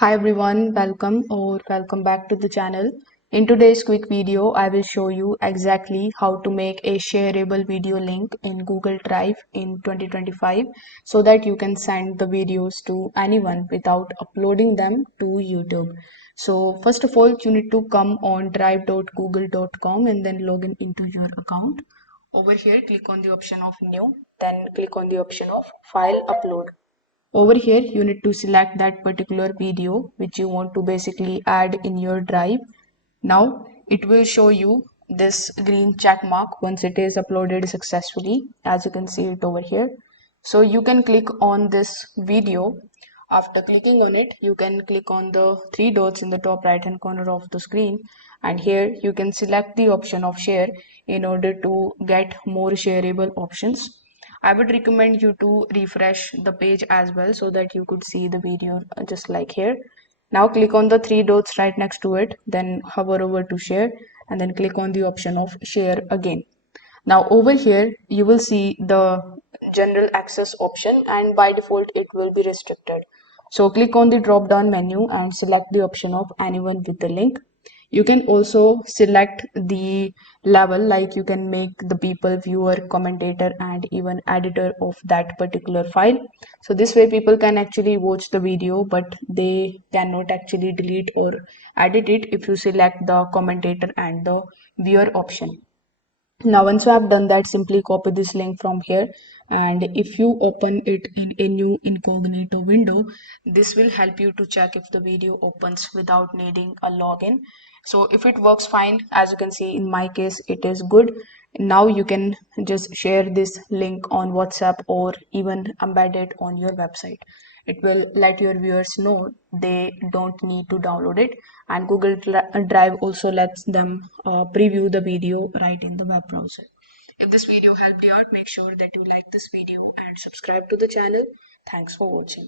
Hi everyone, welcome back to the channel. In today's quick video, I will show you exactly how to make a shareable video link in Google Drive in 2025 so that you can send the videos to anyone without uploading them to YouTube. So first of all, you need to come on drive.google.com and then log in into your account. Over here, click on the option of new, then click on the option of file upload. Over here, you need to select that particular video which you want to basically add in your drive. Now, it will show you this green check mark once it is uploaded successfully, as you can see it over here. So you can click on this video. After clicking on it, you can click on the three dots in the top right hand corner of the screen, and here you can select the option of share in order to get more shareable options. I would recommend you to refresh the page as well so that you could see the video just like here. Now click on the three dots right next to it, then hover over to share and then click on the option of share again. Now over here you will see the general access option, and by default it will be restricted. So click on the drop down menu and select the option of anyone with the link. You can also select the level, like you can make the people viewer, commentator and even editor of that particular file. So this way people can actually watch the video but they cannot actually delete or edit it if you select the commentator and the viewer option. Now once you have done that, simply copy this link from here, and if you open it in a new incognito window, this will help you to check if the video opens without needing a login. So if it works fine, as you can see in my case it is good. Now you can just share this link on WhatsApp or even embed it on your website. It will let your viewers know they don't need to download it, and Google Drive also lets them preview the video right in the web browser. If this video helped you out, make sure that you like this video and subscribe to the channel. Thanks for watching.